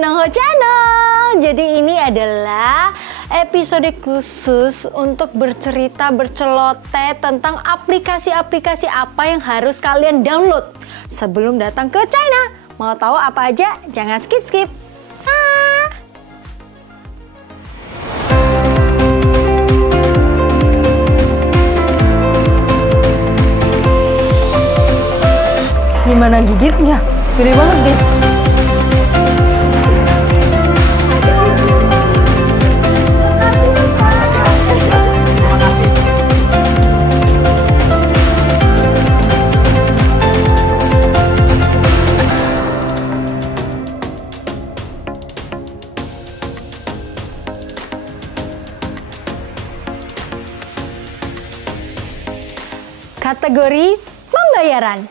Nongho Channel. Jadi ini adalah episode khusus untuk berceloteh tentang aplikasi-aplikasi apa yang harus kalian download sebelum datang ke China. Mau tahu apa aja? Jangan skip-skip. Gimana gigitnya? Gede banget deh. Kategori pembayaran.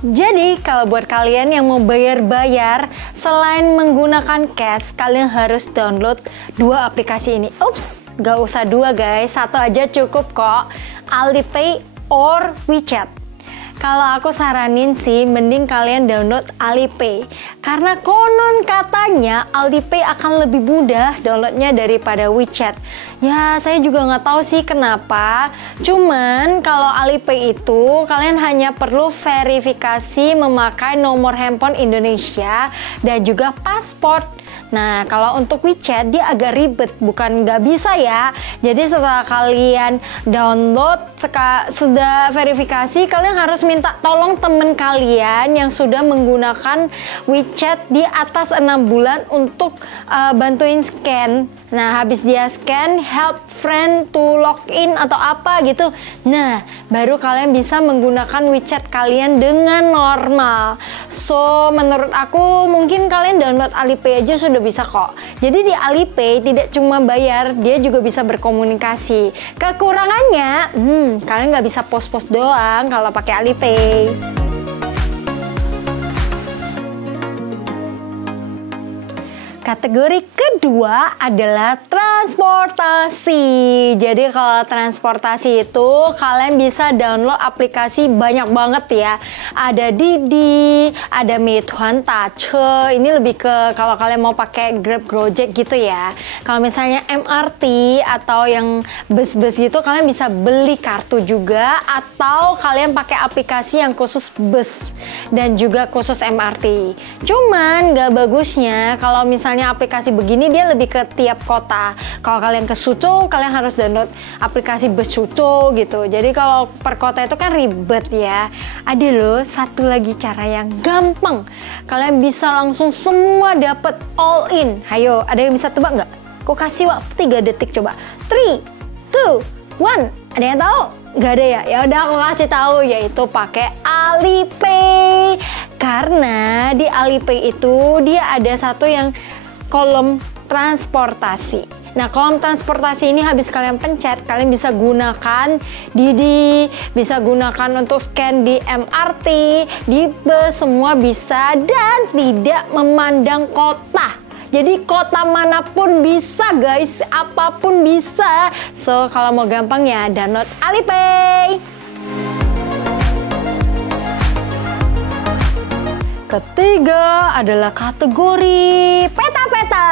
Jadi kalau buat kalian yang mau bayar-bayar selain menggunakan cash, kalian harus download dua aplikasi ini. Ups, gak usah dua guys, satu aja cukup kok. Alipay or WeChat. Kalau aku saranin sih, mending kalian download Alipay. Karena konon katanya Alipay akan lebih mudah downloadnya daripada WeChat. Ya, saya juga nggak tahu sih kenapa. Cuman kalau Alipay itu, kalian hanya perlu verifikasi memakai nomor handphone Indonesia dan juga paspor. Nah, kalau untuk WeChat dia agak ribet, bukan nggak bisa ya. Jadi setelah kalian download, sudah verifikasi, kalian harus minta tolong temen kalian yang sudah menggunakan WeChat di atas 6 bulan untuk bantuin scan. Nah, habis dia scan, help friend to login atau apa gitu. Nah, baru kalian bisa menggunakan WeChat kalian dengan normal. So, menurut aku mungkin kalian download Alipay aja sudah bisa kok. Jadi di Alipay tidak cuma bayar, dia juga bisa berkomunikasi. Kekurangannya, kalian nggak bisa post-post doang kalau pakai Alipay. Kategori kedua adalah transportasi. Jadi kalau transportasi itu kalian bisa download aplikasi banyak banget ya. Ada Didi, ada Meituan Tache. Ini lebih ke kalau kalian mau pakai Grab, Gojek gitu ya. Kalau misalnya MRT atau yang bus-bus gitu, kalian bisa beli kartu juga atau kalian pakai aplikasi yang khusus bus dan juga khusus MRT. Cuman gak bagusnya kalau misalnya aplikasi begini dia lebih ke tiap kota. Kalau kalian ke Suzhou, kalian harus download aplikasi bus Suzhou gitu. Jadi kalau per kota itu kan ribet ya. Ada loh satu lagi cara yang gampang. Kalian bisa langsung semua dapat all in. Hayo, ada yang bisa tebak nggak? Aku kasih waktu 3 detik coba. 3, 2, 1. Ada yang tahu? Gak ada ya? Ya udah aku kasih tahu, yaitu pakai Alipay. Karena di Alipay itu dia ada satu yang kolom transportasi. Nah, kolom transportasi ini habis kalian pencet, kalian bisa gunakan Didi, bisa gunakan untuk scan di MRT, di bus, semua bisa dan tidak memandang kota. Jadi kota manapun bisa guys, apapun bisa. So, kalau mau gampang ya download Alipay. Ketiga adalah kategori peta-peta.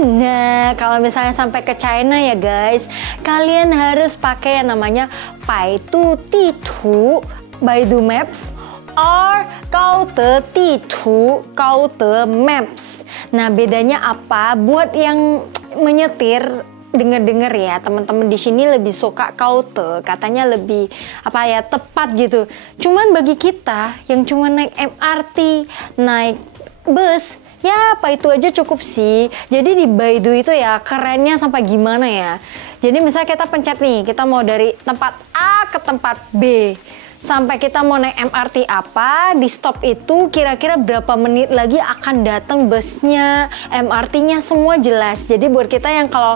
Nah, kalau misalnya sampai ke China ya guys, kalian harus pakai yang namanya Baidu Ditu, Baidu Maps, or Gaode Ditu, Gaode Maps. Nah, bedanya apa? Buat yang menyetir, dengar-dengar ya, teman-teman di sini lebih suka Gaode, katanya lebih apa ya, tepat gitu. Cuman bagi kita yang cuma naik MRT, naik bus, ya apa itu aja cukup sih. Jadi di Baidu itu ya kerennya sampai gimana ya. Jadi misalnya kita pencet nih, kita mau dari tempat A ke tempat B. Sampai kita mau naik MRT apa, di stop itu kira-kira berapa menit lagi akan datang busnya, MRT-nya semua jelas. Jadi buat kita yang kalau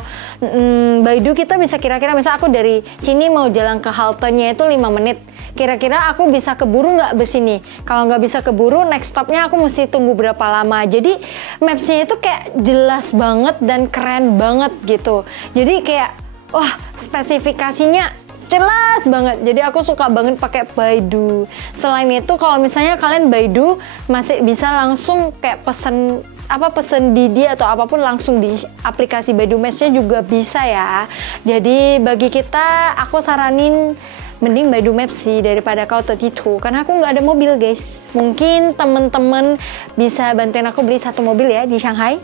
Baidu kita bisa kira-kira, misal aku dari sini mau jalan ke haltenya itu 5 menit. Kira-kira aku bisa keburu nggak bus ini? Kalau nggak bisa keburu, next stopnya aku mesti tunggu berapa lama. Jadi maps-nya itu kayak jelas banget dan keren banget gitu. Jadi kayak, wah spesifikasinya jelas banget. Jadi aku suka banget pakai Baidu. Selain itu kalau misalnya kalian Baidu masih bisa langsung kayak pesen pesen Didi atau apapun langsung di aplikasi Baidu Maps-nya juga bisa ya. Jadi bagi kita, aku saranin mending Baidu Maps sih daripada kau tertipu, karena aku nggak ada mobil guys. Mungkin temen-temen bisa bantuin aku beli satu mobil ya di Shanghai.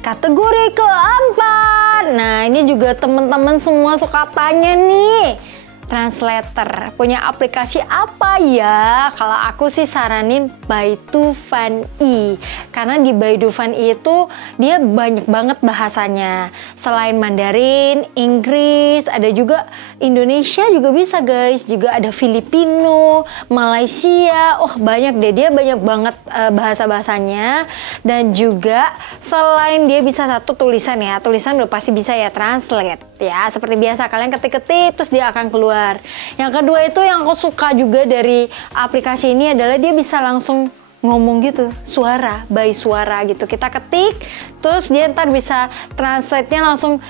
Kategori keempat, nah ini juga teman-teman semua suka tanya nih, translator punya aplikasi apa ya? Kalau aku sih saranin Baidu Fan E, karena di Baidu Fan E itu dia banyak banget bahasanya. Selain Mandarin, Inggris, ada juga Indonesia juga bisa guys, juga ada Filipino, Malaysia, banyak deh, dia banyak banget bahasa-bahasanya. Dan juga selain dia bisa satu tulisan ya, tulisan udah pasti bisa ya translate ya, seperti biasa kalian ketik-ketik terus dia akan keluar. Yang kedua itu yang aku suka juga dari aplikasi ini adalah dia bisa langsung ngomong gitu, suara, by suara gitu. Kita ketik, terus dia ntar bisa translate-nya langsung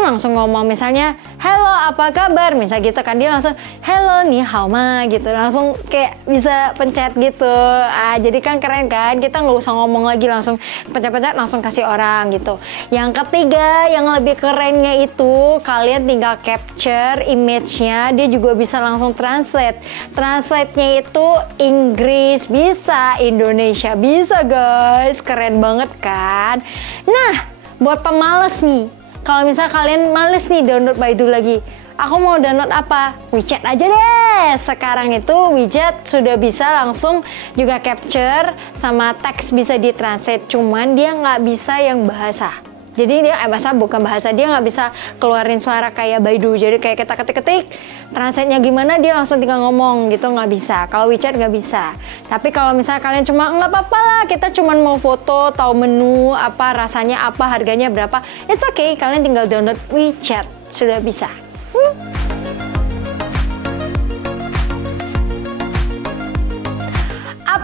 langsung ngomong. Misalnya, hello apa kabar? Misal gitu kan, dia langsung hello ni hao ma gitu, langsung kayak bisa pencet gitu. Jadi kan keren kan, kita nggak usah ngomong lagi, langsung pencet-pencet langsung kasih orang gitu. Yang ketiga, yang lebih kerennya itu kalian tinggal capture image-nya, dia juga bisa langsung translate. Translate-nya itu Inggris bisa, Indonesia bisa guys, keren banget kan. Nah, buat pemalas nih, kalau misalnya kalian males nih download Baidu lagi, aku mau download apa? WeChat aja deh. Sekarang itu WeChat sudah bisa langsung juga capture sama teks bisa ditranslate, cuman dia nggak bisa yang bahasa. Jadi dia bukan bahasa, dia nggak bisa keluarin suara kayak Baidu. Jadi kayak kita ketik-ketik, translate-nya gimana dia langsung tinggal ngomong gitu, nggak bisa. Kalau WeChat nggak bisa. Tapi kalau misalnya kalian cuma nggak apa-apa lah, kita cuma mau foto, tahu menu apa, rasanya apa, harganya berapa, it's okay. Kalian tinggal download WeChat, sudah bisa.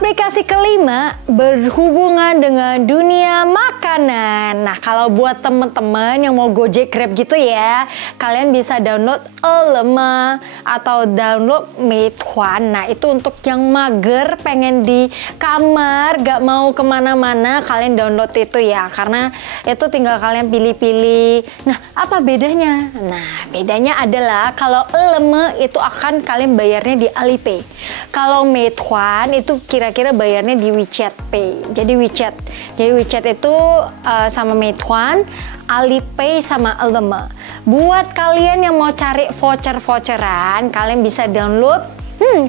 Aplikasi kelima berhubungan dengan dunia makanan. Nah, kalau buat teman-teman yang mau Gojek Grab gitu ya, kalian bisa download Ele.me atau download Meituan. Nah, itu untuk yang mager, pengen di kamar, gak mau kemana-mana, kalian download itu ya, karena itu tinggal kalian pilih-pilih. Nah, apa bedanya? Nah, bedanya adalah kalau Ele.me itu akan kalian bayarnya di Alipay. Kalau Meituan itu kira-kira bayarnya di WeChat Pay. Jadi WeChat itu sama Meituan, Alipay sama Ele.me. Buat kalian yang mau cari voucher-voucheran, kalian bisa download.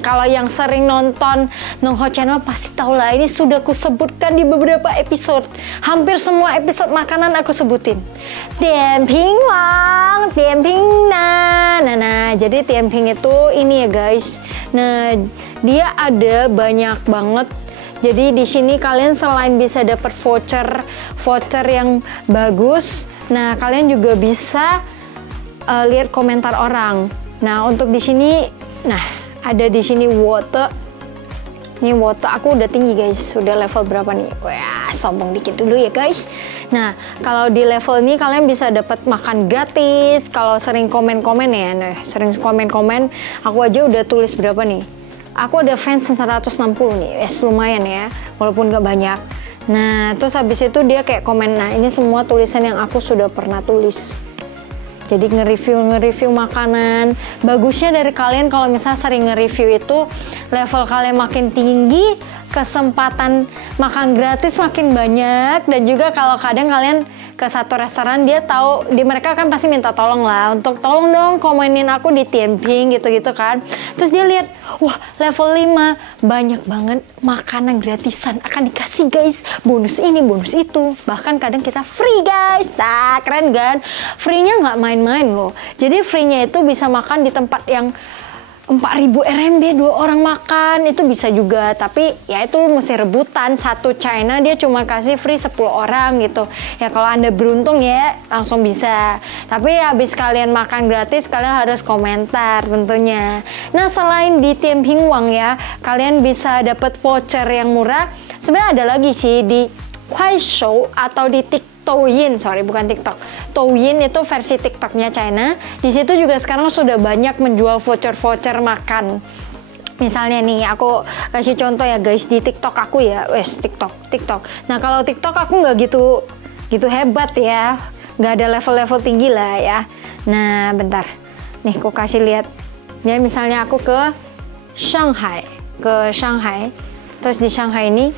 Kalau yang sering nonton Nongho Channel pasti tahu lah, ini sudah aku sebutkan di beberapa episode. Hampir semua episode makanan aku sebutin. Dianping Wang, Dianping Nan. Nah, jadi Dianping itu ini ya guys. Nah, dia ada banyak banget. Jadi di sini kalian selain bisa dapat voucher yang bagus, nah kalian juga bisa lihat komentar orang. Nah, untuk di sini, ada di sini water. Ini water aku udah tinggi guys, sudah level berapa nih? Wah, sombong dikit dulu ya guys. Nah, kalau di level ini kalian bisa dapat makan gratis. Kalau sering komen-komen ya, sering komen-komen, aku aja udah tulis berapa nih? Aku ada fans 160 nih, lumayan ya, walaupun gak banyak. Nah, terus habis itu dia kayak komen, nah ini semua tulisan yang aku sudah pernah tulis. Jadi nge-review makanan. Bagusnya dari kalian kalau misalnya sering nge-review itu, level kalian makin tinggi, kesempatan makan gratis makin banyak. Dan juga kalau kadang kalian ke satu restoran, dia tahu, mereka kan pasti minta tolong lah, untuk tolong dong komenin aku di Tianping gitu-gitu kan. Terus dia lihat, wah level 5 banyak banget makanan gratisan akan dikasih guys, bonus ini bonus itu, bahkan kadang kita free guys. Nah, keren kan? Free-nya nggak main-main loh. Jadi free-nya itu bisa makan di tempat yang 4.000 RMB 2 orang makan, itu bisa juga. Tapi ya itu mesti rebutan, satu China dia cuma kasih free 10 orang gitu ya. Kalau anda beruntung ya langsung bisa, tapi habis kalian makan gratis kalian harus komentar tentunya. Nah, selain di Tianping Wang ya, kalian bisa dapat voucher yang murah. Sebenarnya ada lagi sih di Kuaishou atau di Douyin, sorry bukan TikTok. Douyin itu versi TikToknya China. Di situ juga sekarang sudah banyak menjual voucher-voucher makan. Misalnya nih, aku kasih contoh ya guys, di TikTok aku ya, TikTok. Nah kalau TikTok aku nggak gitu hebat ya, nggak ada level-level tinggi lah ya. Nah bentar, nih aku kasih lihat. Ya misalnya aku ke Shanghai, terus di Shanghai ini,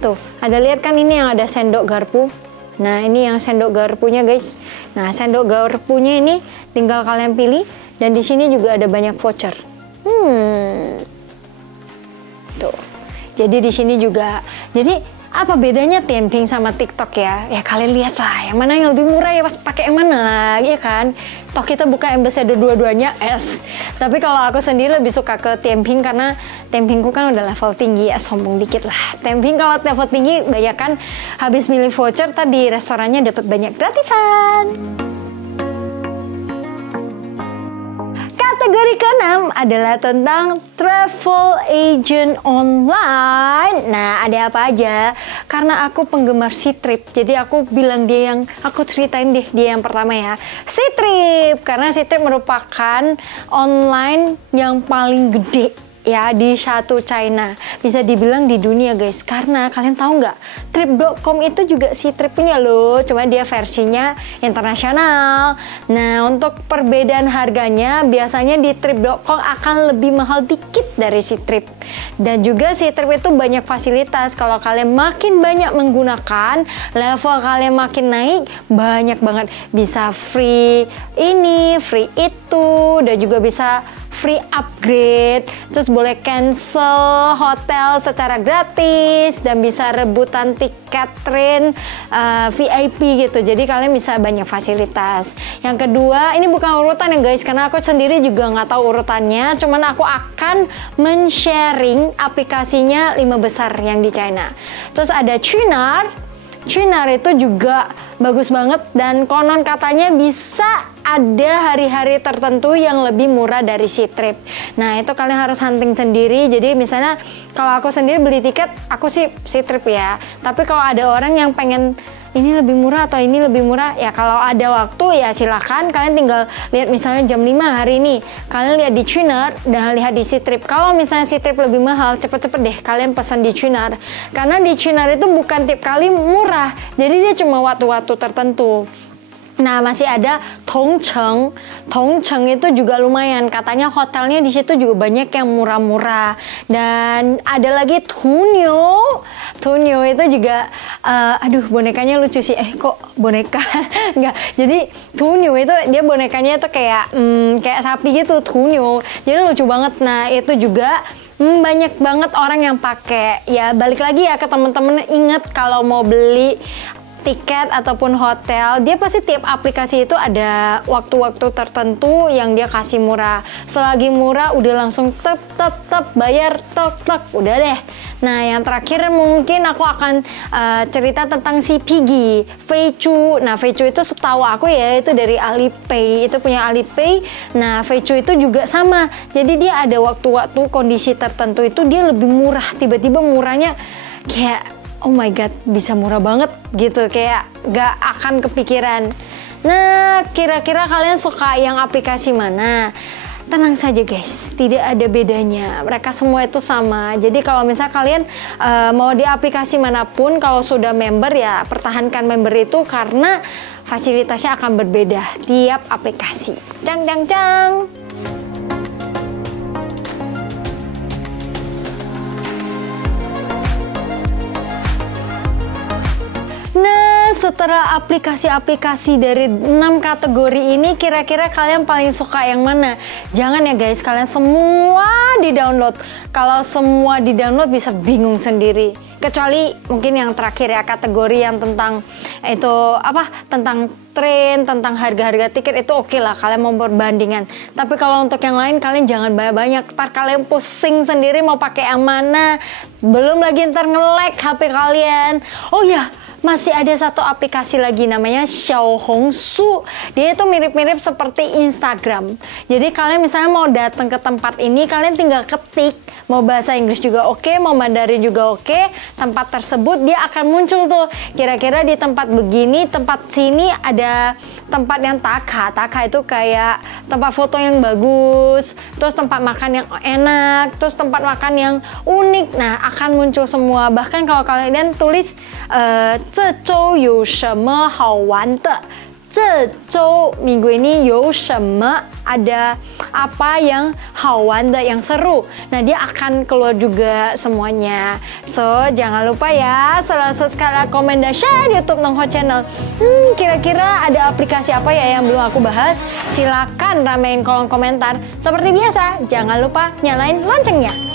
tuh ada lihat kan ini yang ada sendok garpu. Nah ini yang sendok garpunya guys. Nah sendok garpunya ini tinggal kalian pilih, dan di sini juga ada banyak voucher. Tuh. Jadi di sini juga. Jadi apa bedanya Tianping sama TikTok ya? Ya kalian lihat lah, yang mana yang lebih murah ya pas pakai yang mana lah, ya kan? Toh kita buka ambassador dua-duanya Tapi kalau aku sendiri lebih suka ke Tianping karena Tianpingku kan udah level tinggi ya, sombong dikit lah. Tianping kalau level tinggi banyak kan habis milih voucher tadi restorannya dapat banyak gratisan. Kategori ke-6 adalah tentang travel agent online. Nah, ada apa aja? Karena aku penggemar Ctrip, jadi aku bilang aku ceritain deh dia yang pertama ya. Ctrip, karena Ctrip merupakan online yang paling gede ya di satu China, bisa dibilang di dunia guys. Karena kalian tahu nggak, Trip.com itu juga Ctrip punya loh, cuma dia versinya internasional. Nah untuk perbedaan harganya biasanya di Trip.com akan lebih mahal dikit dari Ctrip, dan juga Ctrip itu banyak fasilitas. Kalau kalian makin banyak menggunakan, level kalian makin naik, banyak banget, bisa free ini, free itu, dan juga bisa free upgrade, terus boleh cancel hotel secara gratis, dan bisa rebutan tiket train VIP gitu. Jadi kalian bisa banyak fasilitas. Yang kedua, ini bukan urutan ya guys, karena aku sendiri juga nggak tahu urutannya, cuman aku akan men-sharing aplikasinya 5 besar yang di China. Terus ada Qunar itu juga bagus banget, dan konon katanya bisa ada hari-hari tertentu yang lebih murah dari Ctrip. Nah itu kalian harus hunting sendiri. Jadi misalnya kalau aku sendiri beli tiket, aku sih Ctrip ya. Tapi kalau ada orang yang pengen ini lebih murah atau ini lebih murah, ya kalau ada waktu ya silakan kalian tinggal lihat misalnya jam 5 hari ini, kalian lihat di Qunar dan lihat di Ctrip. Kalau misalnya Ctrip lebih mahal, cepet-cepet deh kalian pesan di Qunar, karena di Qunar itu bukan tiap kali murah, jadi dia cuma waktu-waktu tertentu. Nah masih ada Tongcheng itu juga lumayan, katanya hotelnya di situ juga banyak yang murah-murah. Dan ada lagi Tunyo itu juga aduh bonekanya lucu sih, kok boneka enggak, jadi Tunyo itu dia bonekanya itu kayak sapi gitu, Tunyo, jadi lucu banget. Nah itu juga banyak banget orang yang pakai. Ya balik lagi ya ke temen-temen, inget kalau mau beli tiket ataupun hotel, dia pasti tiap aplikasi itu ada waktu-waktu tertentu yang dia kasih murah. Selagi murah udah langsung tep bayar tek udah deh. Nah yang terakhir mungkin aku akan cerita tentang si Piggy, Feichu. Nah Feichu itu setahu aku ya itu dari Alipay, itu punya Alipay. Nah Feichu itu juga sama, jadi dia ada waktu-waktu kondisi tertentu itu dia lebih murah, tiba-tiba murahnya kayak oh my god, bisa murah banget gitu, kayak gak akan kepikiran. Nah, kira-kira kalian suka yang aplikasi mana? Tenang saja guys, tidak ada bedanya. Mereka semua itu sama. Jadi kalau misal kalian mau di aplikasi manapun, kalau sudah member ya pertahankan member itu, karena fasilitasnya akan berbeda tiap aplikasi. Cang. Nah, setelah aplikasi-aplikasi dari 6 kategori ini, kira-kira kalian paling suka yang mana? Jangan ya guys, kalian semua di-download. Kalau semua di-download bisa bingung sendiri. Kecuali mungkin yang terakhir ya, kategori yang tentang tentang tren, tentang harga-harga tiket itu oke lah, kalian mau perbandingan. Tapi kalau untuk yang lain kalian jangan banyak-banyak, ntar kalian pusing sendiri mau pakai yang mana. Belum lagi ntar nge-lag HP kalian. Oh ya, masih ada satu aplikasi lagi namanya Xiaohongshu. Dia itu mirip-mirip seperti Instagram. Jadi kalian misalnya mau datang ke tempat ini, kalian tinggal ketik, mau bahasa Inggris juga oke, mau Mandarin juga oke, tempat tersebut dia akan muncul tuh. Kira-kira di tempat begini, tempat sini ada tempat yang taka. Taka itu kayak tempat foto yang bagus, terus tempat makan yang enak, terus tempat makan yang unik. Nah, akan muncul semua. Bahkan kalau kalian tulis 这周有什么好玩的? 这周 minggu ini 有什么 ada apa yang 好玩的 yang seru. Nah, dia akan keluar juga semuanya. So, jangan lupa ya selalu subscribe, komen, dan share di YouTube Nongho Channel. Kira-kira ada aplikasi apa ya yang belum aku bahas? Silakan ramein kolom komentar. Seperti biasa, jangan lupa nyalain loncengnya.